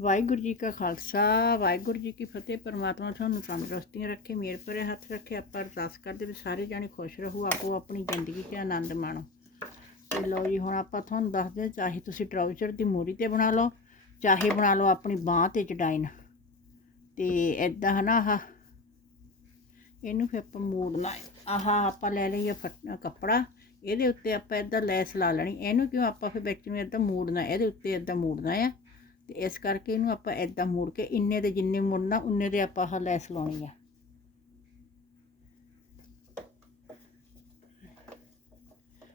ਵਾਹਿਗੁਰੂ ਜੀ ਕਾ ਖਾਲਸਾ, ਵਾਹਿਗੁਰੂ ਜੀ ਕੀ ਫਤਿਹ। ਪਰਮਾਤਮਾ ਤੁਹਾਨੂੰ ਤੰਦਰੁਸਤੀਆਂ ਰੱਖੇ ਮੇਰ ਭਰੇ ਹੱਥ ਰੱਖੇ। ਆਪਾਂ ਅਰਦਾਸ ਕਰਦੇ ਵੀ ਸਾਰੇ ਜਾਣੇ ਖੁਸ਼ ਰਹੋ, ਆਪੋ ਆਪਣੀ ਜ਼ਿੰਦਗੀ 'ਚ ਆਨੰਦ ਮਾਣੋ। ਤੇ ਲਓ ਜੀ, ਹੁਣ ਆਪਾਂ ਤੁਹਾਨੂੰ ਦੱਸਦੇ ਚਾਹੇ ਤੁਸੀਂ ਟਰਾਊਜ਼ਰ ਦੀ ਮੋਰੀ ਤੇ ਬਣਾ ਲਓ, ਚਾਹੇ ਬਣਾ ਲਓ ਆਪਣੀ ਬਾਹ ਤੇ ਜਡਾਈਨ ਤੇ ਐਦਾਂ ਹਨਾ ਆਹ, ਇਹਨੂੰ ਫਿਰ ਆਪਾਂ ਮੋੜਨਾ ਆਹ ਆਪਾਂ ਲੈ ਲਈਏ ਫੱਟ- ਕੱਪੜਾ, ਇਹਦੇ ਉੱਤੇ ਆਪਾਂ ਇਦਾਂ ਲੈਸ ਲਾ ਲੈਣੀ। ਇਹਨੂੰ ਕਿਉਂ ਆਪਾਂ ਫਿਰ ਵਿੱਚ ਨੂੰ ਇਦਾਂ ਮੋੜਨਾ ਇਹਦੇ ਉੱਤੇ ਇਦਾਂ ਮੋੜਨਾ ਆ ਤੇ ਇਸ ਕਰਕੇ ਇਹਨੂੰ ਆਪਾਂ ਇਦਾਂ ਮੋੜ ਕੇ ਇੰਨੇ ਦੇ ਜਿੰਨੇ ਮੁੜਨਾ, ਉਨੇ ਦੇ ਆਪਾਂ ਆਹ ਲੈਸ ਲਾਉਣੀ ਆ।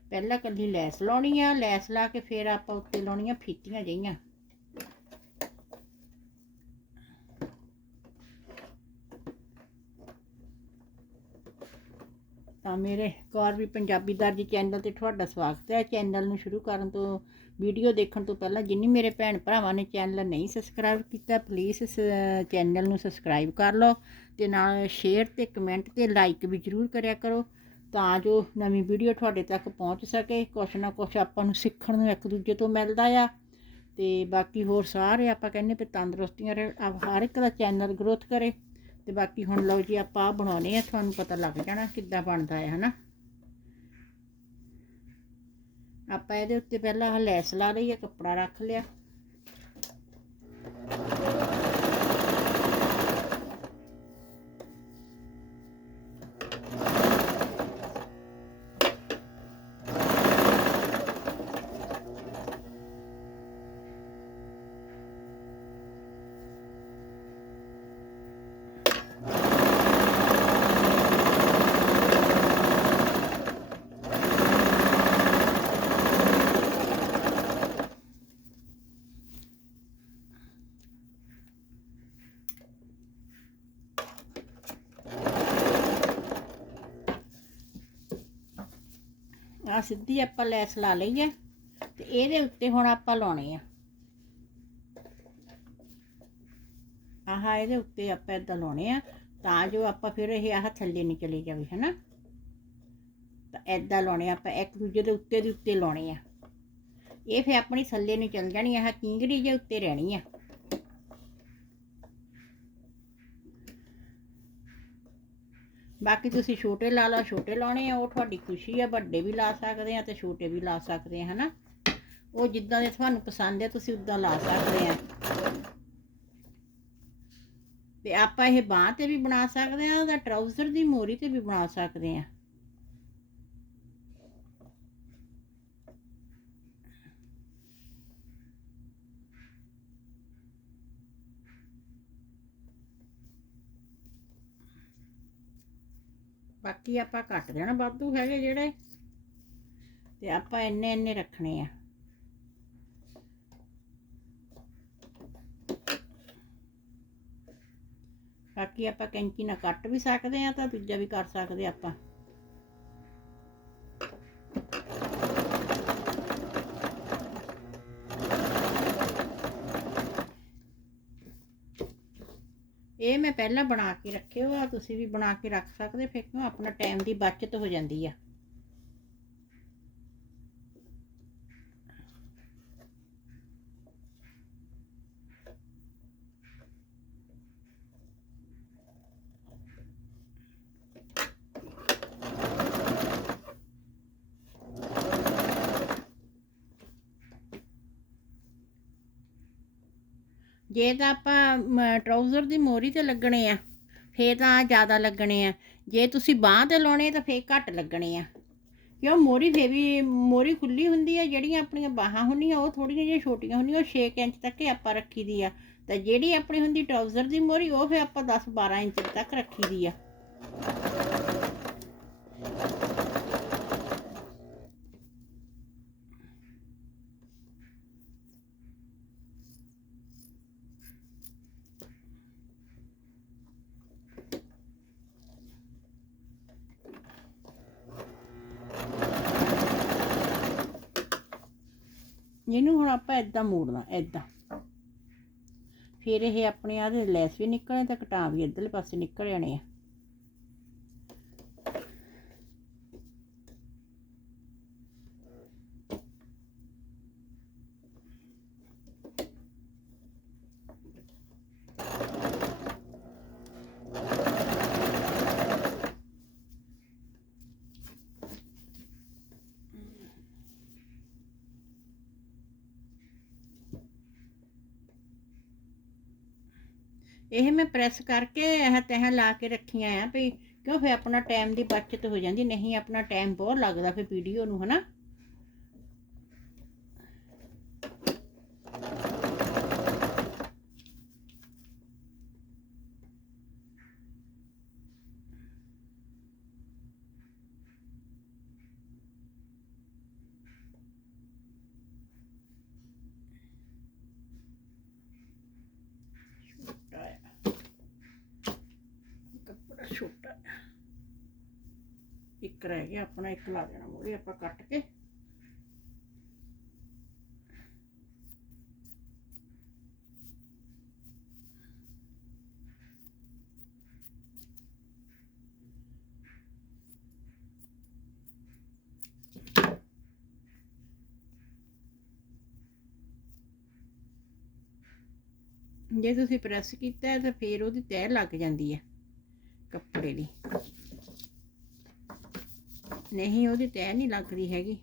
ਪਹਿਲਾਂ ਕੱਲੀ ਲੈਸ ਲਾਉਣੀ ਆ, ਲੈਸ ਲਾ ਕੇ ਫਿਰ ਆਪਾਂ ਉੱਤੇ ਲਾਉਣੀਆਂ ਫੀਤੀਆਂ ਜਿਹੀਆਂ। ਤਾਂ ਮੇਰੇ ਕੌਰ ਵੀ ਪੰਜਾਬੀ ਦਰਜੀ ਚੈਨਲ ਤੇ ਤੁਹਾਡਾ ਸਵਾਗਤ ਹੈ। ਚੈਨਲ ਨੂੰ ਸ਼ੁਰੂ ਕਰਨ ਤੋਂ ਵੀਡੀਓ ਦੇਖਣ ਤੋਂ ਪਹਿਲਾਂ ਜਿੰਨੀ ਮੇਰੇ ਭੈਣ ਭਰਾਵਾਂ ਨੇ ਚੈਨਲ ਨਹੀਂ ਸਬਸਕ੍ਰਾਈਬ ਕੀਤਾ ਪਲੀਜ਼ ਚੈਨਲ ਨੂੰ ਸਬਸਕ੍ਰਾਈਬ ਕਰ ਲਓ ਤੇ ਨਾਲ ਸ਼ੇਅਰ ਤੇ ਕਮੈਂਟ ਤੇ ਲਾਈਕ ਵੀ ਜ਼ਰੂਰ ਕਰਿਆ ਕਰੋ ਤਾਂ ਜੋ ਨਵੀਂ ਵੀਡੀਓ ਤੁਹਾਡੇ ਤੱਕ ਪਹੁੰਚ ਸਕੇ। ਕੁਛ ਨਾ ਕੁਛ ਆਪਾਂ ਨੂੰ ਸਿੱਖਣ ਨੂੰ ਇੱਕ ਦੂਜੇ ਤੋਂ ਮਿਲਦਾ ਆ। ਤੇ ਬਾਕੀ ਹੋਰ ਸਾਰੇ ਆਪਾਂ ਕਹਿੰਦੇ ਵੀ ਤੰਦਰੁਸਤੀਆਂ ਰਹੇ ਹਰ ਇੱਕ ਦਾ ਚੈਨਲ ਗਰੋਥ ਕਰੇ। ਤੇ ਬਾਕੀ ਹੁਣ ਲਓ ਜੀ ਆਪਾਂ ਆਹ ਬਣਾਉਣੇ ਆ, ਤੁਹਾਨੂੰ ਪਤਾ ਲੱਗ ਜਾਣਾ ਕਿੱਦਾਂ ਬਣਦਾ ਹੈ ਹਨਾ? ਆਪਾਂ ਇਹਦੇ ਉੱਤੇ ਪਹਿਲਾਂ ਲੈਸ ਲਾ ਲਈ ਆ ਕੱਪੜਾ ਰੱਖ ਲਿਆ। ਆ ਸਿੱਧੀ ਆਪਾਂ ਲੈਸ ਲਾ ਲਈ ਹੈ ਤੇ ਇਹਦੇ ਉੱਤੇ ਹੁਣ ਆਪਾਂ ਲਾਉਣੇ ਆ। ਆਹ ਇਹਦੇ ਉੱਤੇ ਆਪਾਂ ਇਦਾਂ ਲਾਉਣੇ ਆ, ਤਾਂ ਜੋ ਆਪਾਂ ਫਿਰ ਇਹ ਆਹ ਥੱਲੇ ਨਹੀਂ ਚਲੇ ਜਾਵੇ, ਹਨਾ? ਤਾਂ ਇਦਾਂ ਲਾਉਣੇ ਆ ਆਪਾਂ, ਇੱਕ ਦੂਜੇ ਦੇ ਉੱਤੇ ਦੇ ਉੱਤੇ ਲਾਉਣੇ ਆ। ਇਹ ਫਿਰ ਆਪਣੀ ਥੱਲੇ ਨੂੰ ਚਲ ਜਾਣੀ, ਆਹ ਕਿੰਗਰੀ ਜੇ ਉੱਤੇ ਰਹਿਣੀ ਆ। ਬਾਕੀ ਤੁਸੀਂ ਛੋਟੇ ਲਾ ਲਓ, ਛੋਟੇ ਲਾਉਣੇ ਆ, ਉਹ ਤੁਹਾਡੀ ਖੁਸ਼ੀ ਆ, ਵੱਡੇ ਵੀ ਲਾ ਸਕਦੇ ਆ ਤੇ ਛੋਟੇ ਵੀ ਲਾ ਸਕਦੇ ਆ, ਹਨਾ? ਉਹ ਜਿੱਦਾਂ ਦੇ ਤੁਹਾਨੂੰ ਪਸੰਦ ਹੈ ਤੁਸੀਂ ਉਦਾਂ ਲਾ ਸਕਦੇ ਆ। ਤੇ ਆਪਾਂ ਇਹ ਬਾਹ ਤੇ ਵੀ ਬਣਾ ਸਕਦੇ ਆ, ਉਹਦਾ ਟਰਾਊਜ਼ਰ ਦੀ ਮੋਰੀ ਤੇ ਵੀ ਬਣਾ ਸਕਦੇ ਆ। ਬਾਕੀ ਆਪਾਂ ਕੱਟ ਦੇਣਾ ਵਾਧੂ ਹੈਗੇ ਜਿਹੜੇ। ਤੇ ਆਪਾਂ ਇੰਨੇ ਇੰਨੇ ਰੱਖਣੇ ਆ। ਬਾਕੀ ਆਪਾਂ ਕੈਂਚੀ ਨਾਲ ਕੱਟ ਵੀ ਸਕਦੇ ਆ ਤਾਂ ਦੂਜਾ ਵੀ ਕਰ ਸਕਦੇ ਆਪਾਂ। ਇਹ ਮੈਂ ਪਹਿਲਾਂ ਬਣਾ ਕੇ ਰੱਖਿਓ ਆ, ਤੁਸੀਂ ਵੀ ਬਣਾ ਕੇ ਰੱਖ ਸਕਦੇ, ਫਿਰ ਕਿਉਂ ਆਪਣਾ ਟਾਈਮ ਦੀ ਬਚਤ ਹੋ ਜਾਂਦੀ ਆ। ਜੇ ਤਾਂ ਆਪਾਂ ਟਰਾਊਜ਼ਰ ਦੀ ਮੋਰੀ ਤੇ ਲੱਗਣੇ ਆ, ਫੇਰ ਤਾਂ ਜ਼ਿਆਦਾ ਲੱਗਣੇ ਆ। ਜੇ ਤੁਸੀਂ ਬਾਹ ਤੇ ਲਾਉਣੇ ਤਾਂ ਫੇਰ ਘੱਟ ਲੱਗਣੇ ਆ। ਕਿਉਂ? ਮੋਰੀ ਫੇ ਵੀ ਮੋਰੀ ਖੁੱਲੀ ਹੁੰਦੀ ਆ, ਜਿਹੜੀਆਂ ਆਪਣੀਆਂ ਬਾਹਾਂ ਹੁੰਦੀਆਂ, ਉਹ ਥੋੜੀਆਂ ਜਿਹੀਆਂ ਛੋਟੀਆਂ ਹੁੰਦੀਆਂ, ਉਹ 6 ਇੰਚ ਤੱਕ ਹੀ ਆਪਾਂ ਰੱਖੀ ਦੀ ਆ। ਤੇ ਜਿਹੜੀ ਆਪਣੀ ਹੁੰਦੀ ਟਰਾਊਜ਼ਰ ਦੀ ਮੋਰੀ, ਉਹ ਫੇ ਆਪਾਂ 10 12 ਇੰਚ ਤੱਕ ਰੱਖੀ ਦੀ ਆ। ਇਹਨੂੰ ਹੁਣ ਆਪਾਂ ਇਦਾਂ ਮੋੜਨਾ ਇਦਾਂ ਫਿਰ ਇਹ ਆਪਣੇ ਆਹ ਦੇ ਲੈਸ ਵੀ ਨਿਕਲਣੇ ਤੇ ਕਟਾ ਵੀ ਇੱਧਰਲੇ ਪਾਸੇ ਨਿਕਲ ਜਾਣੇ ਆ। ਇਹ ਮੈਂ ਪ੍ਰੈਸ ਕਰਕੇ ਇਹ ਤਹਿ ਲਾ ਕੇ ਰੱਖੀਆਂ ਆ ਵੀ ਕਿਉਂ ਫਿਰ ਆਪਣਾ ਟਾਈਮ ਦੀ ਬਚਤ ਹੋ ਜਾਂਦੀ, ਨਹੀਂ ਆਪਣਾ ਟਾਈਮ ਬਹੁਤ ਲੱਗਦਾ ਫਿਰ ਵੀਡੀਓ ਨੂੰ, ਹਨਾ ਛੋਟਾ ਆ ਕੱਪੜਾ ਛੋਟਾ ਆ। ਇੱਕ ਰਹਿ ਗਿਆ, ਆਪਣਾ ਇੱਕ ਲਾ ਦੇਣਾ ਮੋਰੇ ਆਪਾਂ ਕੱਟ ਕੇ। ਜੇ ਤੁਸੀਂ ਪ੍ਰੈਸ ਕੀਤਾ ਹੈ, ਤਾਂ ਫਿਰ ਉਹਦੀ ਤਹਿ ਲੱਗ ਜਾਂਦੀ ਹੈ ਕੱਪੜੇ ਦੀ। ਨਹੀਂ ਉਹਦੀ ਤੈਅ ਨਹੀਂ ਲੱਗਦੀ ਹੈਗੀ।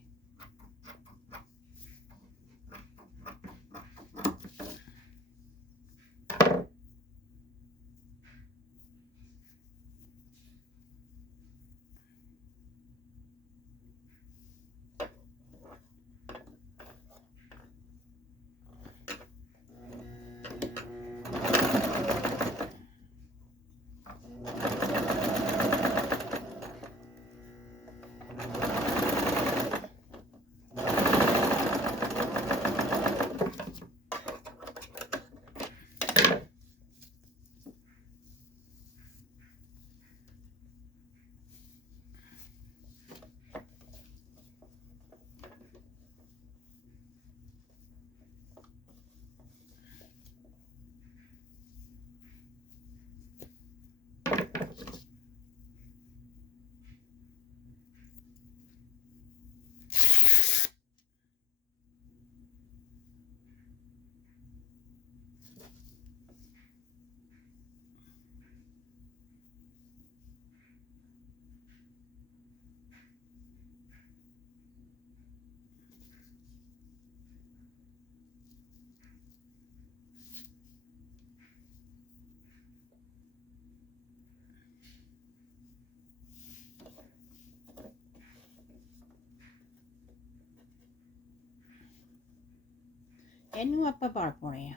ਇਹਨੂੰ ਆਪਾਂ ਪਾੜ ਪਾਉਣੇ ਆ।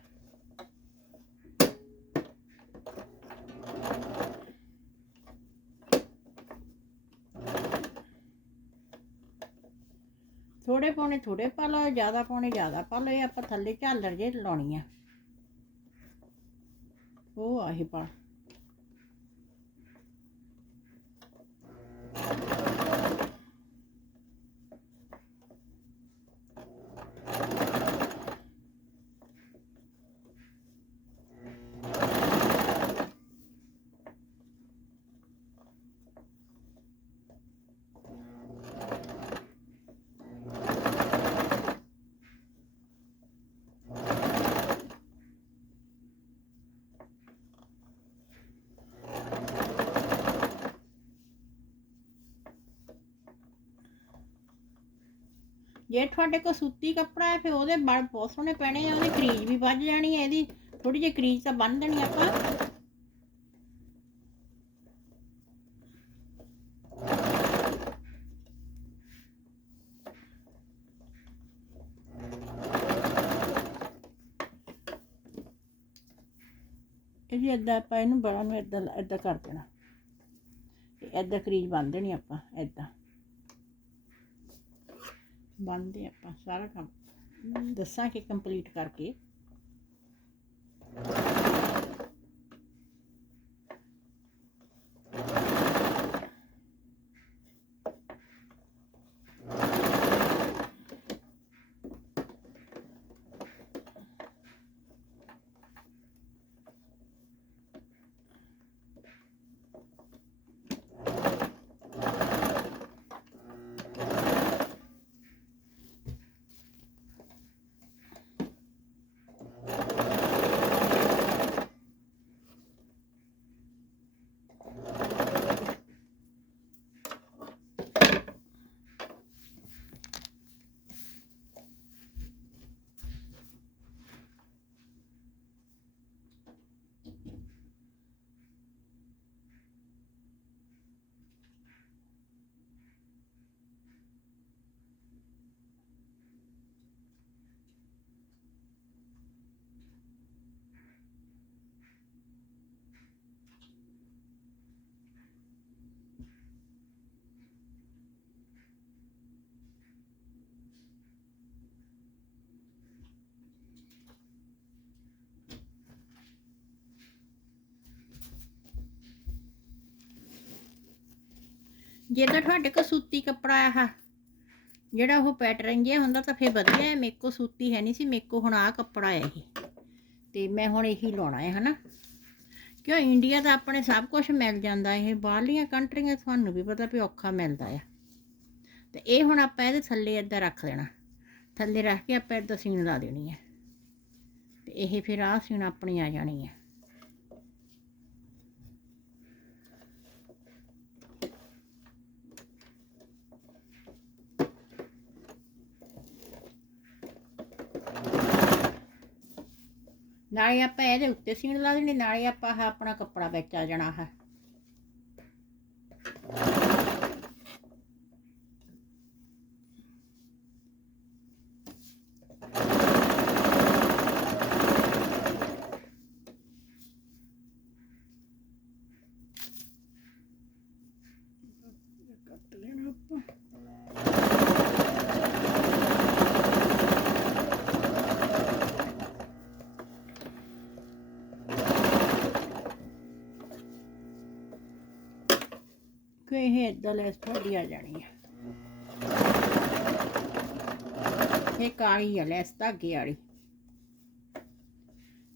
ਥੋੜੇ ਪਾਉਣੇ ਥੋੜੇ ਪਾ ਲਓ, ਜ਼ਿਆਦਾ ਪਾਉਣੇ ਜ਼ਿਆਦਾ ਪਾ ਲਓ, ਇਹ ਆਪਾਂ ਥੱਲੇ ਝਾਲਰ ਜੇ ਲਾਉਣੀ ਆ। ਉਹ ਆਹੀ ਪਾ। ਜੇ ਤੁਹਾਡੇ ਕੋਲ ਸੂਤੀ ਕੱਪੜਾ ਹੈ, ਫਿਰ ਉਹਦੇ ਬੜ ਬਹੁਤ ਸੋਹਣੇ ਪੈਣੇ ਆ, ਉਹਦੀ ਕਰੀਜ਼ ਵੀ ਵੱਜ ਜਾਣੀ ਹੈ, ਇਹਦੀ ਥੋੜੀ ਜਿਹੀ ਕਰੀਜ਼ ਤਾਂ ਬੰਨ ਦੇਣੀ ਆਪਾਂ। ਇਹ ਜੀ ਏਦਾਂ ਆਪਾਂ ਇਹਨੂੰ ਬੜਾ ਨੂੰ ਏਦਾਂ ਏਦਾਂ ਕਰ ਦੇਣਾ। ਤੇ ਏਦਾਂ ਕਰੀਜ਼ ਬੰਨ ਦੇਣੀ ਆਪਾਂ, ਏਦਾਂ। ਬੰਨਦੇ ਆਪਾਂ ਸਾਰਾ ਕੰਮ। ਦੱਸਾਂ ਕਿ ਕੰਪਲੀਟ ਕਰਕੇ। ਜੇਕਰ ਤੁਹਾਡੇ ਕੋਲ ਸੂਤੀ ਕੱਪੜਾ ਆ ਜਿਹੜਾ ਉਹ ਪੈਟਰਨ ਜਿਹਾ ਹੁੰਦਾ ਤਾਂ ਫੇਰ ਵਧੀਆ ਹੈ, ਮੇਰੇ ਕੋਲ ਸੂਤੀ ਹੈ ਨਹੀਂ ਸੀ, ਮੇਰੇ ਕੋਲ ਹੁਣ ਆਹ ਕੱਪੜਾ ਹੈ ਇਹ। ਤੇ ਮੈਂ ਹੁਣ ਇਹੀ ਲਾਉਣਾ ਹੈ, ਹਨਾ? ਕਿਉਂ ਇੰਡੀਆ ਦਾ ਆਪਣੇ ਸਭ ਕੁਝ ਮਿਲ ਜਾਂਦਾ ਇਹ, ਬਾਹਰਲੀਆਂ ਕੰਟਰੀਆਂ ਤੁਹਾਨੂੰ ਵੀ ਪਤਾ ਵੀ ਔਖਾ ਮਿਲਦਾ ਆ। ਤੇ ਇਹ ਹੁਣ ਆਪਾਂ ਇਹਦੇ ਥੱਲੇ ਇੱਦਾਂ ਰੱਖ ਦੇਣਾ ਥੱਲੇ ਰੱਖ ਕੇ ਆਪਾਂ ਇੱਦਾਂ ਸੀਨ ਲਾ ਦੇਣੀ ਹੈ। ਤੇ ਇਹ ਫਿਰ ਆਹ ਸੀਨ ਆਪਣੀ ਆ ਜਾਣੀ ਹੈ। ਨਾਲੇ ਆਪਾਂ ਇਹਦੇ ਉੱਤੇ ਸੀਨ ਲਾ ਦੇਣੀ, ਨਾਲੇ ਆਪਾਂ ਆਪਣਾ ਕੱਪੜਾ ਵਿੱਚ ਆ ਜਾਣਾ ਹੈ ਕੱਟ ਲੈਣਾ ਆਪਾਂ ਕਿ ਇਹ ਇਦਾਂ ਲੈਸ ਤੁਹਾਡੀ ਆ ਜਾਣੀ ਹੈ ਇਹ ਕਾਲੀ ਹੈ ਲੈਸ ਧਾਗੇ ਵਾਲੀ।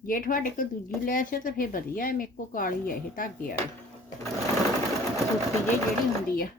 ਜੇ ਤੁਹਾਡੇ ਕੋਲ ਦੂਜੀ ਲੈਸ ਹੈ ਤਾਂ ਫੇਰ ਵਧੀਆ ਹੈ ਮੇਰੇ ਕੋਲ ਕਾਲੀ ਹੈ ਇਹ ਧਾਗੇ ਵਾਲੀ। ਸੁੱਤੀ ਜਿਹੀ ਜਿਹੜੀ ਹੁੰਦੀ ਹੈ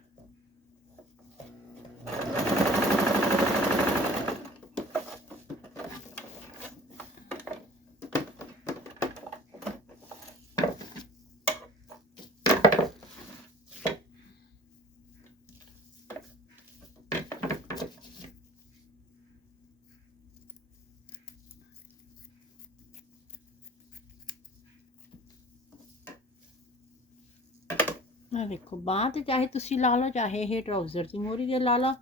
ਆ ਦੇਖੋ ਬਾਂਹ ਤੇ ਚਾਹੇ ਤੁਸੀਂ ਲਾ ਲਓ, ਚਾਹੇ ਇਹ ਟਰਾਊਜ਼ਰ ਦੀ ਮੋਰੀ ਦੇ ਲਾ ਲਓ।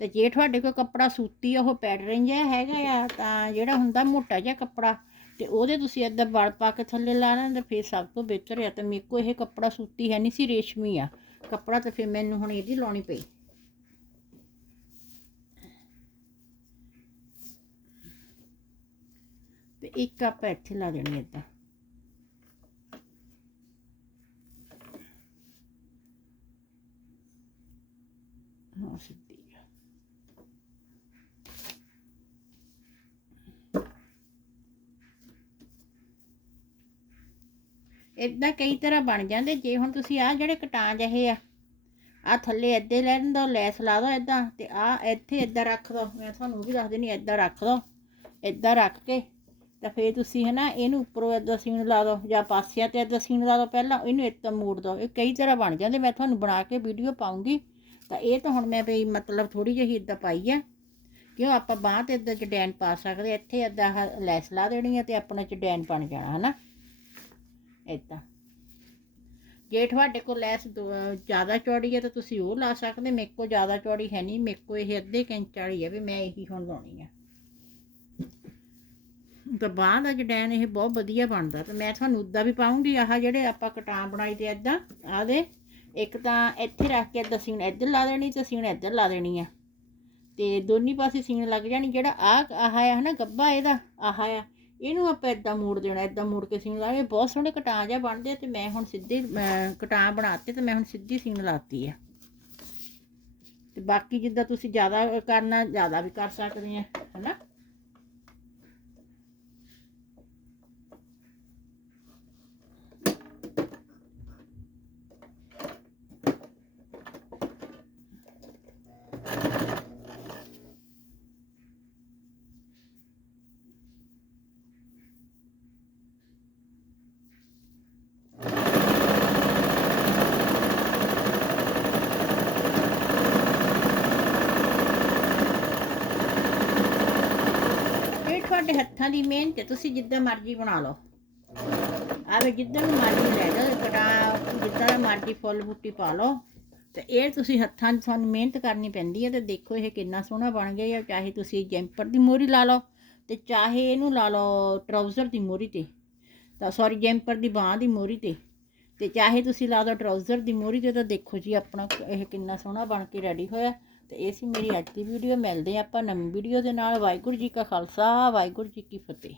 ਤੇ ਜੇ ਤੁਹਾਡੇ ਕੋਲ ਕੱਪੜਾ ਸੂਤੀ ਆ, ਉਹ ਪੈਟਰਨ ਜਿਹਾ ਹੈਗਾ ਆ, ਤਾਂ ਜਿਹੜਾ ਹੁੰਦਾ ਮੋਟਾ ਜਿਹਾ ਕੱਪੜਾ, ਤੇ ਉਹਦੇ ਤੁਸੀਂ ਏਦਾਂ ਵਲ ਪਾ ਕੇ ਥੱਲੇ ਲਾ ਲੈਣ, ਤਾਂ ਫਿਰ ਸਭ ਤੋਂ ਬਿਹਤਰ ਆ, ਤੇ ਮੇਰੇ ਕੋਲ ਇਹ ਕੱਪੜਾ ਸੂਤੀ ਹੈ ਨਹੀਂ ਸੀ, ਰੇਸ਼ਮੀ ਆ। ਕੱਪੜਾ ਤੇ ਫਿਰ ਮੈਨੂੰ ਹੁਣ ਇਹਦੀ ਲਾਉਣੀ ਪਈ। ਤੇ ਇੱਕ ਆਪਾਂ ਇੱਥੇ ਲਾ ਦੇਣੀ ਏਦਾਂ ਹਾਂ ਸਿੱਧੀ ਆ ਇਦਾਂ ਕਈ ਤਰ੍ਹਾਂ ਬਣ ਜਾਂਦੇ, ਜੇ ਹੁਣ ਤੁਸੀਂ ਆ ਜਿਹੜੇ ਕਟਾਂ ਜਿਹੇ ਆ ਆ ਥੱਲੇ ਏਦੇ ਲੈਣ ਦੋ, ਲੈਸ ਲਾ ਦੋ ਇਦਾਂ ਤੇ ਆ ਇੱਥੇ ਇਦਾਂ ਰੱਖ ਦੋ, ਮੈਂ ਤੁਹਾਨੂੰ ਵੀ ਦੱਸ ਦੇਣੀ ਇਦਾਂ ਰੱਖ ਦੋ ਇਦਾਂ ਰੱਖ ਕੇ, ਤਾਂ ਫੇਰ ਤੁਸੀਂ ਹਨਾ ਇਹਨੂੰ ਉੱਪਰੋਂ ਇਦਾਂ ਸੀਨ ਲਾ ਦੋ, ਜਾਂ ਪਾਸਿਆਂ ਤੇ ਇਦਾਂ ਸੀਨ ਲਾ ਦੋ ਪਹਿਲਾਂ, ਇਹਨੂੰ ਇਦਾਂ ਮੋੜ ਦੋ, ਇਹ ਕਈ ਤਰ੍ਹਾਂ ਬਣ ਜਾਂਦੇ, ਮੈਂ ਤੁਹਾਨੂੰ ਬਣਾ ਕੇ ਵੀਡੀਓ ਪਾਉਂਗੀ। ਤਾਂ ਇਹ ਤਾਂ ਹੁਣ ਮੈਂ ਵੀ ਮਤਲਬ ਥੋੜੀ ਜਿਹੀ ਇਦਾਂ ਪਾਈ ਆ ਕਿਉਂ ਆਪਾਂ ਬਾਂਹ ਤੇ ਇਦਾਂ ਡੈਨ ਪਾ ਸਕਦੇ ਇੱਥੇ ਇਦਾਂ ਲੈਸ ਲਾ ਦੇਣੀ ਹੈ ਤੇ ਆਪਣਾ ਡੈਨ ਬਣ ਜਾਣਾ, ਹਨਾ? ਇਦਾਂ। ਜੇ ਤੁਹਾਡੇ ਕੋਲ ਲੈਸ ਦੋ- ਜ਼ਿਆਦਾ ਚੌੜੀ ਹੈ ਤਾਂ ਤੁਸੀਂ ਉਹ ਲਾ ਸਕਦੇ, ਮੇਰੇ ਕੋਲ ਜ਼ਿਆਦਾ ਚੌੜੀ ਹੈ ਨਹੀਂ, ਮੇਰੇ ਕੋਲ ਇਹ ਅੱਧੇ ਕੁ ਇੰਚ ਵਾਲੀ ਹੈ ਵੀ ਮੈਂ ਇਹੀ ਹੁਣ ਲਾਉਣੀ ਆ। ਤਾਂ ਬਾਂਹ ਦਾ ਜਡੈਨ ਇਹ ਬਹੁਤ ਵਧੀਆ ਬਣਦਾ ਤੇ ਮੈਂ ਤੁਹਾਨੂੰ ਉੱਦਾਂ ਵੀ ਪਾਉਂਗੀ, ਆਹ ਜਿਹੜੇ ਆਪਾਂ ਕਟਾਂ ਬਣਾਈ ਤੇ ਇਦਾਂ, ਆਹ ਦੇ। ਇੱਕ ਤਾਂ ਇੱਥੇ ਰੱਖ ਕੇ ਏਦਾਂ ਸੀਨ ਇੱਧਰ ਲਾ ਦੇਣੀ ਤੇ ਸੀਨ ਇੱਧਰ ਲਾ ਦੇਣੀ ਆ। ਤੇ ਦੋਨੀ ਪਾਸੇ ਸੀਨ ਲੱਗ ਜਾਣੀ ਜਿਹੜਾ ਆਹ ਆਹ ਆ ਹਨਾ ਗੱਬਾ ਇਹਦਾ, ਆਹ ਆ। ਇਹਨੂੰ ਆਪਾਂ ਇਦਾਂ ਮੋੜ ਦੇਣਾ ਇਦਾਂ ਮੋੜ ਕੇ ਸੀਨ ਲਾਏ ਬਹੁਤ ਸੋਹਣੇ ਕਟਾਂ ਜਿਹਾ ਬਣਦੇ ਆ ਤੇ ਮੈਂ ਹੁਣ ਸਿੱਧੇ ਕਟਾਂ ਬਣਾਤੇ ਤੇ ਮੈਂ ਹੁਣ ਸਿੱਧੀ ਸੀਨ ਲਾਤੀ ਆ। ਤੇ ਬਾਕੀ ਜਿੱਦਾਂ ਤੁਸੀਂ ਜ਼ਿਆਦਾ ਕਰਨਾ, ਜ਼ਿਆਦਾ ਵੀ ਕਰ ਸਕਦੇ ਆ, ਹਨਾ ਇਹ ਤੁਹਾਡੇ ਹੱਥਾਂ ਦੀ ਮਿਹਨਤ ਹੈ, ਤੁਸੀਂ ਜਿੱਦਾਂ ਮਰਜ਼ੀ ਬਣਾ ਲਓ। ਆਵੇ, ਜਿੱਦਾਂ ਨੂੰ ਮਰਜ਼ੀ ਲੈ ਜਾਓ ਕਟਾ ਜਿੱਦਾਂ ਮਰਜ਼ੀ ਫੁੱਲ ਬੂਟੀ ਪਾ ਲਓ। ਤੇ ਇਹ ਤੁਸੀਂ ਹੱਥਾਂ 'ਚ ਤੁਹਾਨੂੰ ਮਿਹਨਤ ਕਰਨੀ ਪੈਂਦੀ ਹੈ ਤੇ ਦੇਖੋ ਇਹ ਕਿੰਨਾ ਸੋਹਣਾ ਬਣ ਗਿਆ ਜਾਂ ਚਾਹੇ ਤੁਸੀਂ ਜੈਂਪਰ ਦੀ ਮੋਰੀ ਲਾ ਲਓ ਤੇ ਚਾਹੇ ਇਹਨੂੰ ਲਾ ਲਓ ਟਰਾਊਜ਼ਰ ਦੀ ਮੋਰੀ ਤੇ। ਤਾਂ ਸੌਰੀ ਜੈਂਪਰ ਦੀ ਬਾਹ ਦੀ ਮੋਰੀ ਤੇ। ਤੇ ਚਾਹੇ ਤੁਸੀਂ ਲਾ ਦਿਓ ਟਰਾਊਜ਼ਰ ਦੀ ਮੋਰੀ ਤੇ ਤਾਂ ਦੇਖੋ ਜੀ, ਆਪਣਾ ਇਹ ਕਿੰਨਾ ਸੋਹਣਾ ਬਣ ਕੇ ਰੈਡੀ ਹੋਇਆ। ਤੇ ਇਹ ਸੀ ਮੇਰੀ ਅੱਜ ਦੀ ਵੀਡੀਓ ਮਿਲਦੇ ਹਾਂ ਆਪਾਂ ਨਵੀਂ ਵੀਡੀਓ ਦੇ ਨਾਲ। ਵਾਹਿਗੁਰੂ ਜੀ ਕਾ ਖਾਲਸਾ, ਵਾਹਿਗੁਰੂ ਜੀ ਕੀ ਫਤਿਹ।